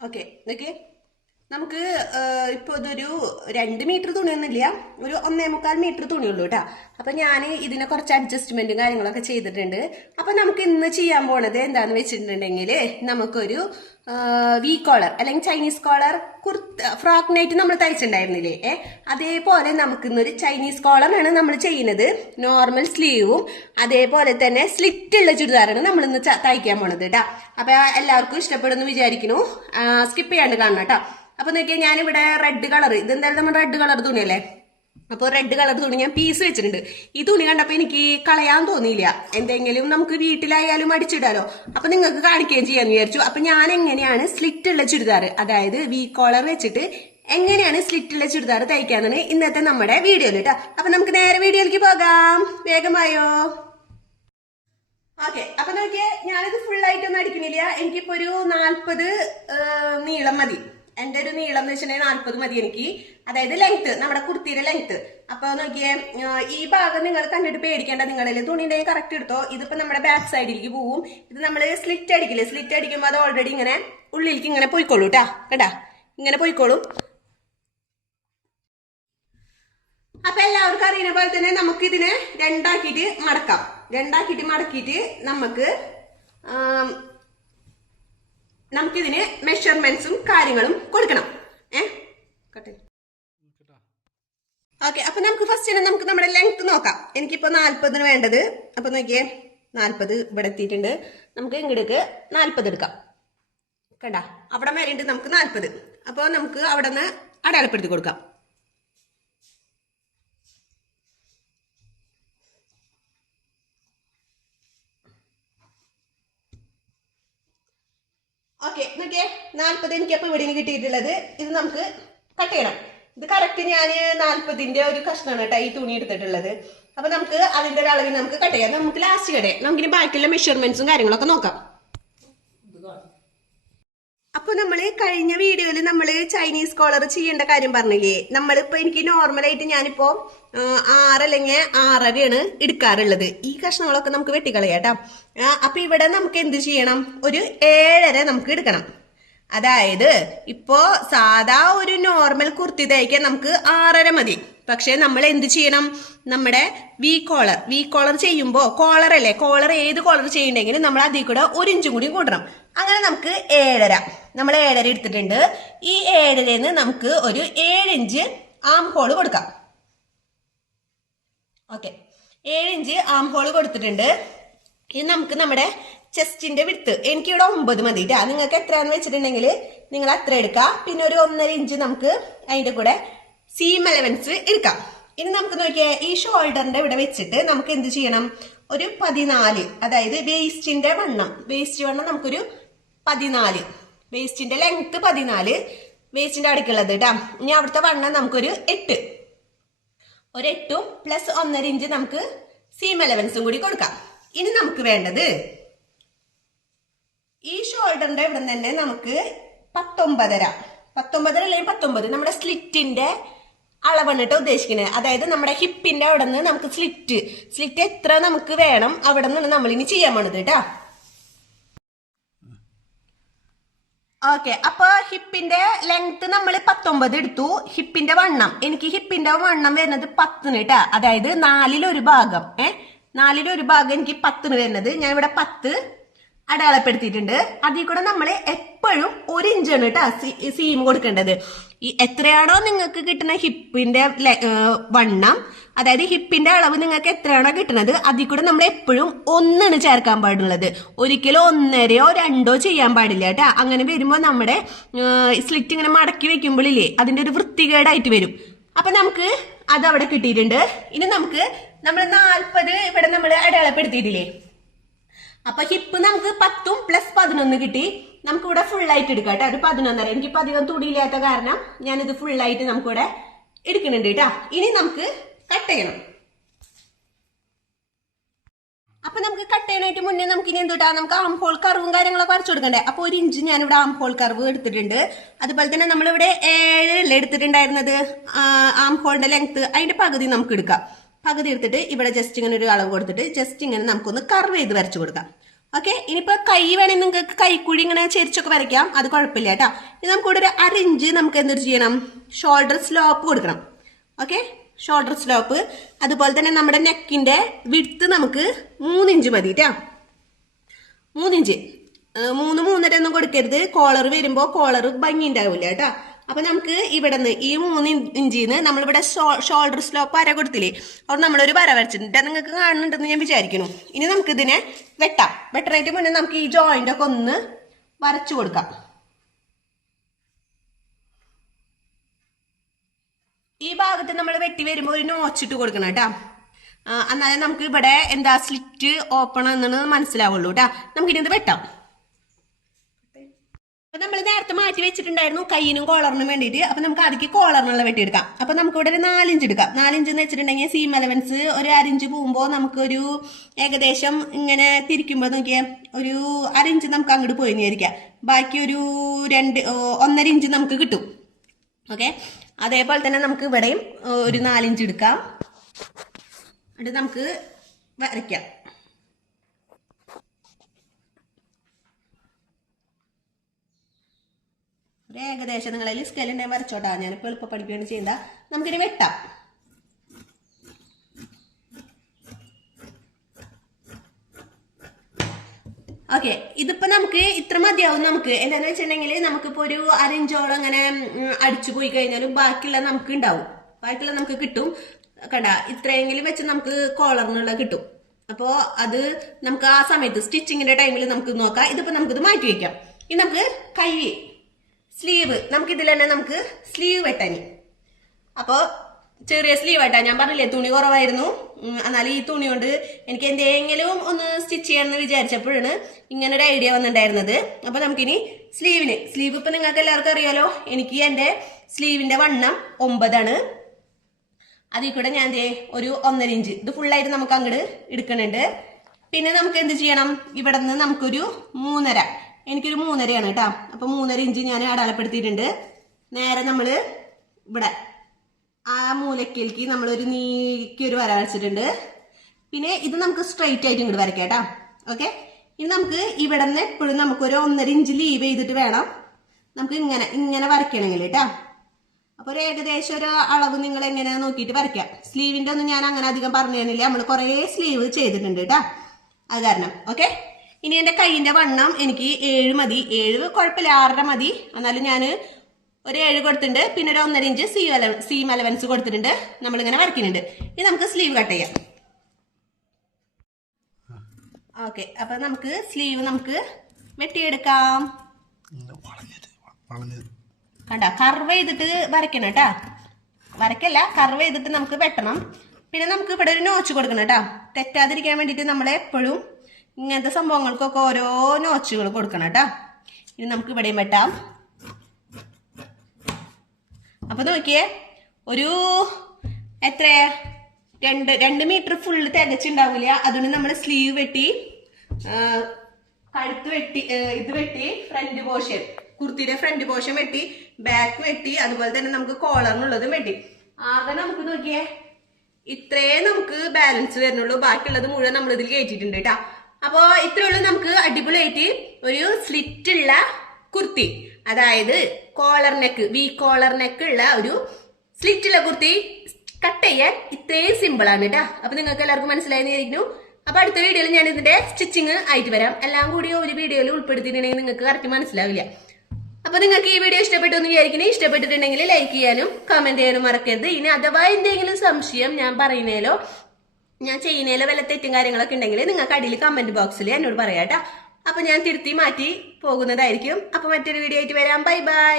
Okay നോക്കി നമുക്ക് ഇപ്പോൾ ഇപ്പൊ ഇതൊരു രണ്ട് മീറ്റർ തുണിയൊന്നുമില്ല. ഒരു ഒന്നേ മുക്കാൽ മീറ്റർ തുണിയുള്ളൂ കേട്ടോ. അപ്പൊ ഞാൻ ഇതിനെ കുറച്ച് അഡ്ജസ്റ്റ്മെന്റും കാര്യങ്ങളൊക്കെ ചെയ്തിട്ടുണ്ട്. അപ്പൊ നമുക്ക് ഇന്ന് ചെയ്യാൻ പോണത് എന്താന്ന് വെച്ചിട്ടുണ്ടെങ്കിൽ നമുക്കൊരു വി കോളർ അല്ലെങ്കിൽ Chinese collar kurta frock night നമ്മൾ തയ്ച്ചിട്ടുണ്ടായിരുന്നില്ലേ? ഏ അതേപോലെ നമുക്ക് ഇന്നൊരു ചൈനീസ് കോളറാണ് നമ്മൾ ചെയ്യുന്നത്. നോർമൽ സ്ലീവും അതേപോലെ തന്നെ സ്ലിറ്റ് ഉള്ള ചുരിദാറാണ് നമ്മൾ ഇന്ന് തയ്ക്കാൻ പോണത് കേട്ടോ. അപ്പൊ എല്ലാവർക്കും ഇഷ്ടപ്പെടുന്നു വിചാരിക്കുന്നു. സ്കിപ്പ് ചെയ്യാണ്ട് കാണണം കേട്ടോ. അപ്പൊ നോക്കിയാൽ ഞാനിവിടെ റെഡ് കളർ ഇതെന്തായാലും നമ്മൾ റെഡ് കളർ തുണിയല്ലേ? അപ്പോൾ റെഡ് കളർ തുണി ഞാൻ പീസ് വെച്ചിട്ടുണ്ട്. ഈ തുണി കണ്ടപ്പോൾ എനിക്ക് കളയാൻ തോന്നിയില്ല. എന്തെങ്കിലും നമുക്ക് വീട്ടിലായാലും അടിച്ചിടാലോ. അപ്പൊ നിങ്ങൾക്ക് കാണിക്കുകയും ചെയ്യാന്ന് വിചാരിച്ചു. അപ്പൊ ഞാൻ എങ്ങനെയാണ് സ്ലിറ്റ് ഉള്ള ചുരിദാർ അതായത് വി കോളർ വെച്ചിട്ട് എങ്ങനെയാണ് സ്ലിറ്റ് ഉള്ള ചുരിദാർ തയ്ക്കാന്നാണ് ഇന്നത്തെ നമ്മുടെ വീഡിയോ കേട്ടോ അപ്പൊ നമുക്ക് നേരെ വീഡിയോയിലേക്ക് പോകാം. വേഗമായോ? ഓക്കെ അപ്പൊ നോക്കിയേ ഞാനിത് ഫുൾ ആയിട്ടൊന്നും അടിക്കണില്ല. എനിക്കിപ്പോ ഒരു നാൽപ്പത് നീളം മതി. എന്റെ ഒരു നീളം എന്ന് വെച്ചിട്ടുണ്ടെങ്കിൽ നാൽപ്പത് മതി എനിക്ക്. അതായത് ലെങ്ത് നമ്മുടെ കുർത്തിയുടെ ലെങ്ത് അപ്പൊ നോക്കിയേ ഈ ഭാഗം നിങ്ങൾ കണ്ടിട്ട് പേടിക്കേണ്ട നിങ്ങളിൽ തുണിന്റെ കറക്റ്റ് എടുത്തോ. ഇതിപ്പോ നമ്മുടെ ബാക്ക് സൈഡിലേക്ക് പോവും. ഇത് നമ്മൾ സ്ലിറ്റ് അടിക്കില്ലേ? സ്ലിറ്റ് അടിക്കുമ്പോൾ അത് ഓൾറെഡി ഇങ്ങനെ ഉള്ളിലേക്ക് ഇങ്ങനെ പോയിക്കോളൂ കേട്ടാ കേട്ടാ ഇങ്ങനെ പോയിക്കോളൂ. അപ്പൊ എല്ലാവർക്കും അറിയുന്ന പോലെ തന്നെ നമുക്ക് ഇതിനെ രണ്ടാക്കിയിട്ട് മടക്കാം. രണ്ടാക്കിയിട്ട് മടക്കിയിട്ട് നമുക്ക് നമുക്കിതിന് മെഷർമെന്റ്സും കാര്യങ്ങളും കൊടുക്കണം. ഓക്കെ അപ്പൊ നമുക്ക് ഫസ്റ്റ് തന്നെ നമുക്ക് നമ്മുടെ ലെങ്ത് നോക്കാം. എനിക്കിപ്പോ നാല്പതിന് വേണ്ടത്. അപ്പൊ നോക്കിയേ നാല്പത് ഇവിടെ എത്തിയിട്ടുണ്ട്. നമുക്ക് ഇങ്ങോട്ടേക്ക് നാല്പത് എടുക്കാം. കണ്ട? അവിടെ വരെയുണ്ട് നമുക്ക് നാല്പത്. അപ്പോൾ നമുക്ക് അവിടെ നിന്ന് അടയാളപ്പെടുത്തി കൊടുക്കാം. ഓക്കെ നോക്കിയേ നാൽപ്പത് എനിക്ക് എനിക്കപ്പോൾ ഇവിടെ നിന്ന് കിട്ടിയിട്ടുള്ളത്? ഇത് നമുക്ക് കട്ട് ചെയ്യണം. ഇത് കറക്റ്റ് ഞാൻ നാൽപ്പതിന്റെ ഒരു കഷ്ണമാണ് കേട്ടോ ഈ തുണി എടുത്തിട്ടുള്ളത്. അപ്പൊ നമുക്ക് അതിന്റെ ഒരു അളവിൽ നമുക്ക് കട്ട് ചെയ്യാം. നമുക്ക് ലാസ്റ്റ് കട്ട് ചെയ്യാം. നമുക്കിനി ബാക്കിയുള്ള മെഷർമെന്റ്സും കാര്യങ്ങളൊക്കെ നോക്കാം. അപ്പൊ നമ്മൾ കഴിഞ്ഞ വീഡിയോയിൽ നമ്മൾ ചൈനീസ് കോളർ ചെയ്യേണ്ട കാര്യം പറഞ്ഞില്ലേ? നമ്മളിപ്പോ എനിക്ക് നോർമലായിട്ട് ഞാനിപ്പോ ആറ് അല്ലെങ്കിൽ ആറരയാണ് എടുക്കാറുള്ളത്. ഈ കഷ്ണങ്ങളൊക്കെ നമുക്ക് വെട്ടിക്കളയാട്ടോ. അപ്പൊ ഇവിടെ നമുക്ക് എന്ത് ചെയ്യണം? ഒരു ഏഴര നമുക്ക് എടുക്കണം. അതായത് ഇപ്പോ സാധാ ഒരു നോർമൽ കുർത്തി തയ്ക്കാൻ നമുക്ക് ആറര മതി. പക്ഷെ നമ്മൾ എന്ത് ചെയ്യണം? നമ്മുടെ വി കോളർ വി കോളർ ചെയ്യുമ്പോൾ കോളർ അല്ലേ? കോളർ ഏത് കോളർ ചെയ്യണ്ടെങ്കിലും നമ്മൾ അതിൽ കൂടെ ഒരു ഇഞ്ചും കൂടി കൂട്ടണം അങ്ങനെ നമുക്ക് ഏഴര നമ്മൾ ഏഴര എടുത്തിട്ടുണ്ട്. ഈ ഏഴരന്ന് നമുക്ക് ഒരു ഏഴ് ഇഞ്ച് ആം ഹോൾ കൊടുക്കാം. ഓക്കെ ഏഴ് ഇഞ്ച് ആം ഹോൾ കൊടുത്തിട്ടുണ്ട്. ഇനി നമുക്ക് നമ്മുടെ ചെസ്റ്റിന്റെ വിടുത്ത് എനിക്കിവിടെ ഒമ്പത് മതി നിങ്ങൾക്ക് എത്രയാന്ന് വെച്ചിട്ടുണ്ടെങ്കിൽ നിങ്ങൾ അത്ര എടുക്കുക പിന്നെ ഒരു ഒന്നര ഇഞ്ച് നമുക്ക് അതിന്റെ കൂടെ സീം എലവൻസ് എടുക്കാം. ഇനി നമുക്ക് നോക്കിയാൽ ഈ ഷോൾഡറിന്റെ ഇവിടെ വെച്ചിട്ട് നമുക്ക് എന്ത് ചെയ്യണം? ഒരു പതിനാല് അതായത് വേസ്റ്റിന്റെ വണ്ണം. വേസ്റ്റ് വണ്ണം നമുക്കൊരു പതിനാല്. വേസ്റ്റിന്റെ ലെങ്ത് പതിനാല്. വേസ്റ്റിന്റെ അടുക്കുള്ളത് കേട്ടാ ഇനി അവിടുത്തെ വണ്ണം നമുക്കൊരു എട്ട്. ഒരെട്ടും പ്ലസ് ഒന്നര ഇഞ്ച് നമുക്ക് സീം അലവൻസും കൂടി കൊടുക്കാം. ഇനി നമുക്ക് വേണ്ടത് ഈ ഷോൾഡറിന്റെ ഇവിടെ തന്നെ നമുക്ക് പത്തൊമ്പതര. പത്തൊമ്പതര അല്ലെങ്കിൽ പത്തൊമ്പത്. നമ്മുടെ സ്ലിറ്റിന്റെ അളവാണ് ഉദ്ദേശിക്കുന്നത് അതായത് നമ്മുടെ ഹിപ്പിന്റെ അവിടെ നിന്ന് നമുക്ക് സ്ലിറ്റ് സ്ലിറ്റ് എത്ര നമുക്ക് വേണം അവിടെ നിന്നാണ് നമ്മൾ ഇനി ചെയ്യാൻ പോണത് കേട്ടാ ഓക്കെ അപ്പൊ ഹിപ്പിന്റെ ലെങ്ത് നമ്മൾ പത്തൊമ്പത് എടുത്തു. ഹിപ്പിന്റെ വണ്ണം. എനിക്ക് ഹിപ്പിന്റെ വണ്ണം വരുന്നത് പത്തിന് കേട്ടാ അതായത് നാലിലൊരു ഭാഗം. ഏ? നാലിലൊരു ഭാഗം എനിക്ക് പത്തിന് വരുന്നത്. ഞാൻ ഇവിടെ പത്ത് അടയാളപ്പെടുത്തിയിട്ടുണ്ട്. അതിൽ കൂടെ നമ്മൾ എപ്പോഴും ഒരു ഇഞ്ചാണ് കേട്ടാ സീം കൊടുക്കേണ്ടത്. ഈ എത്രയാണോ നിങ്ങൾക്ക് കിട്ടുന്ന ഹിപ്പിന്റെ വണ്ണം അതായത് ഹിപ്പിന്റെ അളവ് നിങ്ങൾക്ക് എത്രയാണോ കിട്ടുന്നത് അതിൽ കൂടെ നമ്മൾ എപ്പോഴും ഒന്നാണ് ചേർക്കാൻ പാടുള്ളത്. ഒരിക്കലും ഒന്നരയോ രണ്ടോ ചെയ്യാൻ പാടില്ല കേട്ടാ. അങ്ങനെ വരുമ്പോൾ നമ്മുടെ സ്ലിറ്റ് ഇങ്ങനെ മടക്കി വെക്കുമ്പോഴില്ലേ അതിന്റെ ഒരു വൃത്തികേടായിട്ട് വരും. അപ്പൊ നമുക്ക് അത് അവിടെ കിട്ടിയിട്ടുണ്ട്. ഇനി നമുക്ക് നമ്മൾ നാൽപ്പത് ഇവിടെ നമ്മൾ അടയാളപ്പെടുത്തിയിട്ടില്ലേ? അപ്പൊ ഹിപ്പ് നമുക്ക് പത്തും പ്ലസ് പതിനൊന്ന് കിട്ടി. നമുക്ക് ഇവിടെ ഫുൾ ആയിട്ട് എടുക്കാം കേട്ടോ. ഒരു പതിനൊന്നര. എനിക്കിപ്പോൾ അധികം തുടിയില്ലാത്ത കാരണം ഞാനിത് ഫുൾ ആയിട്ട് നമുക്കിവിടെ എടുക്കുന്നുണ്ട് കേട്ടോ. ഇനി നമുക്ക് കട്ട് ചെയ്യണം. അപ്പൊ നമുക്ക് കട്ട് ചെയ്യാനായിട്ട് മുന്നേ നമുക്ക് ഇനി എന്തുട്ടാ? നമുക്ക് ആം ഹോൾ കർവും കാര്യങ്ങളൊക്കെ വരച്ചു കൊടുക്കണ്ടേ? അപ്പൊ ഒരു ഇഞ്ച് ഞാനിവിടെ ആം ഹോൾ കർവ് എടുത്തിട്ടുണ്ട്. അതുപോലെ തന്നെ നമ്മളിവിടെ ഏഴ് അല്ലേ എടുത്തിട്ടുണ്ടായിരുന്നത്? ആം ഹോളിന്റെ ലെങ്ത് അതിന്റെ പകുതി നമുക്ക് എടുക്കാം. പകുതി എടുത്തിട്ട് ഇവിടെ ജസ്റ്റ് ഇങ്ങനെ ഒരു അളവ് കൊടുത്തിട്ട് ജസ്റ്റ് ഇങ്ങനെ നമുക്കൊന്ന് കർവ് ചെയ്ത് വരച്ചു കൊടുക്കാം. ഓക്കെ ഇനിയിപ്പോ കൈ വേണമെങ്കിൽ നിങ്ങൾക്ക് കൈക്കുഴി ഇങ്ങനെ ചെരിച്ചൊക്കെ വരയ്ക്കാം. അത് കുഴപ്പമില്ല കേട്ടോ. ഇനി നമുക്കിവിടെ ഒരു അര ഇഞ്ച് നമുക്ക് എന്തൊരു ചെയ്യണം? ഷോൾഡർ സ്ലോപ്പ് കൊടുക്കണം. ഓക്കെ ഷോൾഡർ സ്ലോപ്പ് അതുപോലെ തന്നെ നമ്മുടെ നെക്കിന്റെ വിടുത്ത് നമുക്ക് മൂന്നിഞ്ച് മതി കേട്ടോ. മൂന്നിഞ്ച് മൂന്ന് മൂന്നര ഒന്നും കൊടുക്കരുത്. കോളർ വരുമ്പോൾ കോളർ ഭംഗി ഉണ്ടാവില്ല കേട്ടോ. അപ്പൊ നമുക്ക് ഇവിടെ നിന്ന് ഈ മൂന്ന് ഇഞ്ചിന്ന് നമ്മളിവിടെ ഷോൾഡർ സ്ലോപ്പ് വര കൊടുത്തില്ലേ? അവിടെ നമ്മളൊരു വര വരച്ചിട്ടുണ്ട്. നിങ്ങൾക്ക് കാണുന്നുണ്ടെന്ന് ഞാൻ വിചാരിക്കുന്നു. ഇനി നമുക്ക് ഇതിനെ വെട്ടാം. വെട്ടണേറ്റ് മുന്നേ നമുക്ക് ഈ ജോയിന്റ് ഒക്കെ ഒന്ന് വരച്ചു കൊടുക്കാം. ഈ ഭാഗത്ത് നമ്മൾ വെട്ടി വരുമ്പോൾ ഒരു നോച്ചിട്ട് കൊടുക്കണം കേട്ടാ. എന്നാലേ നമുക്ക് ഇവിടെ എന്താ സ്ലിറ്റ് ഓപ്പൺ എന്നുള്ളത് മനസ്സിലാവുള്ളൂ കേട്ടാ. നമുക്കിനി ഇത് വെട്ടാം. അപ്പൊ നമ്മൾ നേരത്തെ മാറ്റി വെച്ചിട്ടുണ്ടായിരുന്നു കൈയിനും കോളറിനും വേണ്ടിയിട്ട്. അപ്പൊ നമുക്ക് അതിക്ക് കോളറിനുള്ള വെട്ടിയെടുക്കാം അപ്പൊ നമുക്ക് ഇവിടെ ഒരു നാലിഞ്ച് എടുക്കാം. നാലിഞ്ച് എന്ന് വെച്ചിട്ടുണ്ടെങ്കിൽ സീം അലവൻസ് ഒരു അരിഞ്ച് പോകുമ്പോൾ നമുക്കൊരു ഏകദേശം ഇങ്ങനെ തിരിക്കുമ്പോൾ നോക്കിയാൽ ഒരു അരിഞ്ച് നമുക്ക് അങ്ങോട്ട് പോയി വിചാരിക്കാം. ബാക്കി ഒരു രണ്ട് ഒന്നര ഇഞ്ച് നമുക്ക് കിട്ടും. ഓക്കെ? അതേപോലെ തന്നെ നമുക്ക് ഇവിടെയും ഒരു നാലിഞ്ച് എടുക്കാം. എന്നിട്ട് നമുക്ക് വരയ്ക്കാം. ഒരു ഏകദേശം നിങ്ങളെ സ്കെയിൽ ഞാൻ വരച്ചോട്ടാ. ഞാനിപ്പോൾ എളുപ്പം പഠിക്കുകയാണ് ചെയ്യണ്ട. നമുക്കിനി വെട്ടാം. ഓക്കെ ഇതിപ്പോ നമുക്ക് ഇത്ര മതിയാവും നമുക്ക്. എന്താണെന്ന് വെച്ചിട്ടുണ്ടെങ്കിൽ നമുക്കിപ്പോ ഒരു അരഞ്ചോളം അങ്ങനെ അടിച്ചു പോയി കഴിഞ്ഞാലും ബാക്കിയുള്ള നമുക്ക് ഉണ്ടാവും ബാക്കിയുള്ള നമുക്ക് കിട്ടും. കണ്ട ഇത്രയെങ്കിലും വെച്ച് നമുക്ക് കോളറിനുള്ള കിട്ടും. അപ്പോ അത് നമുക്ക് ആ സമയത്ത് സ്റ്റിച്ചിങ്ങിന്റെ ടൈമിൽ നമുക്ക് നോക്കാം. ഇതിപ്പോ നമുക്കിത് മാറ്റി വെക്കാം. ഇനി നമുക്ക് കൈ സ്ലീവ്. നമുക്ക് ഇതിൽ തന്നെ നമുക്ക് സ്ലീവ് വെട്ടാനി. അപ്പോൾ ചെറിയ സ്ലീവ് ആയിട്ടാ ഞാൻ പറഞ്ഞില്ലേ തുണി കുറവായിരുന്നു. എന്നാലും ഈ തുണി കൊണ്ട് എനിക്ക് എന്തെങ്കിലും ഒന്ന് സ്റ്റിച്ച് ചെയ്യണമെന്ന് വിചാരിച്ചപ്പോഴാണ് ഇങ്ങനെ ഒരു ഐഡിയ വന്നിട്ടുണ്ടായിരുന്നത്. അപ്പൊ നമുക്കിനി സ്ലീവിന്. സ്ലീവ് ഇപ്പൊ നിങ്ങൾക്ക് എല്ലാവർക്കും അറിയാലോ എനിക്ക് എന്റെ സ്ലീവിന്റെ വണ്ണം ഒമ്പതാണ്. അതിൽ കൂടെ ഞാൻ ദേ ഒരു ഒന്നര ഇഞ്ച്. ഇത് ഫുള്ളായിട്ട് നമുക്ക് അങ്ങോട്ട് എടുക്കണുണ്ട് പിന്നെ നമുക്ക് എന്ത് ചെയ്യണം? ഇവിടെ നിന്ന് നമുക്കൊരു മൂന്നര. എനിക്കൊരു മൂന്നരയാണ് കേട്ടോ. അപ്പൊ മൂന്നര ഇഞ്ച് ഞാൻ അടയാളപ്പെടുത്തിയിട്ടുണ്ട്. നേരെ നമ്മൾ ഇവിടെ ആ മൂലക്കിലേക്ക് നമ്മളൊരു നീക്കി ഒരു വര വരച്ചിട്ടുണ്ട്. പിന്നെ ഇത് നമുക്ക് സ്ട്രൈറ്റ് ആയിട്ട് ഇങ്ങോട്ട് വരയ്ക്കാം കേട്ടോ. ഓക്കെ ഇനി നമുക്ക് ഇവിടെ നിന്ന് എപ്പോഴും നമുക്കൊരു ഒന്നര ഇഞ്ച് ലീവ് ചെയ്തിട്ട് വേണം. നമുക്ക് ഇങ്ങനെ ഇങ്ങനെ വരയ്ക്കണമെങ്കിൽ കേട്ടോ. അപ്പൊ ഒരു ഏകദേശം ഒരു അളവ് നിങ്ങൾ എങ്ങനെ നോക്കിയിട്ട് വരയ്ക്കാം. സ്ലീവിന്റെ ഒന്നും ഞാൻ അങ്ങനെ അധികം പറഞ്ഞു തന്നില്ല നമ്മൾ കുറേ സ്ലീവ് ചെയ്തിട്ടുണ്ട് കേട്ടോ. അത് കാരണം. ഓക്കെ ഇനി എന്റെ കൈയിന്റെ വണ്ണം എനിക്ക് ഏഴ് മതി. ഏഴ് കുഴപ്പമില്ല ആറര മതി. എന്നാലും ഞാൻ ഒരു ഏഴ് കൊടുത്തിട്ടുണ്ട്. പിന്നെ ഒരു ഒന്നര inch seam allowance seam allowance കൊടുത്തിട്ടുണ്ട്. നമ്മളിങ്ങനെ വരയ്ക്കുന്നുണ്ട്. ഇനി നമുക്ക് സ്ലീവ് കട്ട് ചെയ്യാം. ഓക്കെ അപ്പൊ നമുക്ക് സ്ലീവ് നമുക്ക് വെട്ടിയെടുക്കാം. കണ്ട? കർവ് ചെയ്തിട്ട് വരയ്ക്കണം കേട്ടാ വരയ്ക്കല്ല കർവ് ചെയ്തിട്ട് നമുക്ക് വെട്ടണം. പിന്നെ നമുക്ക് ഇവിടെ ഒരു നോച്ച് കൊടുക്കണം കേട്ടാ തെറ്റാതിരിക്കാൻ വേണ്ടിയിട്ട് നമ്മൾ എപ്പോഴും ഇങ്ങനത്തെ സംഭവങ്ങൾക്കൊക്കെ ഓരോ നോച്ചുകൾ കൊടുക്കണം കേട്ടോ. ഇനി നമുക്ക് ഇവിടെയും വെട്ടാം. അപ്പൊ നോക്കിയേ ഒരു എത്ര രണ്ട് രണ്ട് മീറ്റർ ഫുള്ള് തികച്ചുണ്ടാവില്ല അതുകൊണ്ട് നമ്മൾ സ്ലീവ് വെട്ടി കഴുത്ത് വെട്ടി ഇത് വെട്ടി ഫ്രണ്ട് പോർഷൻ കുർത്തിയുടെ ഫ്രണ്ട് പോർഷൻ വെട്ടി ബാക്ക് വെട്ടി അതുപോലെ തന്നെ നമുക്ക് കോളറിനുള്ളതും വെട്ടി. ആകെ നമുക്ക് നോക്കിയേ ഇത്രേ നമുക്ക് ബാലൻസ് വരുന്നുള്ളൂ. ബാക്കിയുള്ളത് മുഴുവൻ നമ്മൾ ഇതിൽ കയറ്റിയിട്ടുണ്ട് കേട്ടാ. അപ്പോ ഇത്രയുള്ളൂ നമുക്ക് അടിപൊളിയായിട്ട് ഒരു സ്ലിറ്റ് ഉള്ള കുർത്തി. അതായത് collar neck V collar neck ഉള്ള ഒരു സ്ലിറ്റ് ഉള്ള കുർത്തി കട്ട് ചെയ്യാൻ ഇത്രയും സിമ്പിൾ ആണ് കേട്ടാ. അപ്പൊ നിങ്ങൾക്ക് എല്ലാവർക്കും മനസ്സിലായിരുന്നു അപ്പൊ അടുത്ത വീഡിയോയിൽ ഞാൻ ഇതിന്റെ സ്റ്റിച്ചിങ് ആയിട്ട് വരാം. എല്ലാം കൂടി ഒരു വീഡിയോയിൽ ഉൾപ്പെടുത്തിയിട്ടുണ്ടെങ്കിൽ നിങ്ങൾക്ക് കറക്റ്റ് മനസ്സിലാവില്ല. അപ്പൊ നിങ്ങൾക്ക് ഈ വീഡിയോ ഇഷ്ടപ്പെട്ടു എന്ന് വിചാരിക്കുന്നു. ഇഷ്ടപ്പെട്ടിട്ടുണ്ടെങ്കിൽ ലൈക്ക് ചെയ്യാനും കമന്റ് ചെയ്യാനും മറക്കരുത്. ഇനി അഥവാ എന്തെങ്കിലും സംശയം ഞാൻ പറയുന്നതിലോ ഞാൻ ചെയ്യുന്നതിലെ വല്ല തെറ്റും കാര്യങ്ങളൊക്കെ ഉണ്ടെങ്കിൽ നിങ്ങൾക്ക് അടിയിൽ കമന്റ് ബോക്സിൽ എന്നോട് പറയാട്ടോ അപ്പൊ ഞാൻ തിരുത്തി മാറ്റി പോകുന്നതായിരിക്കും. അപ്പൊ മറ്റൊരു വീഡിയോ ആയിട്ട് വരാം. Bye bye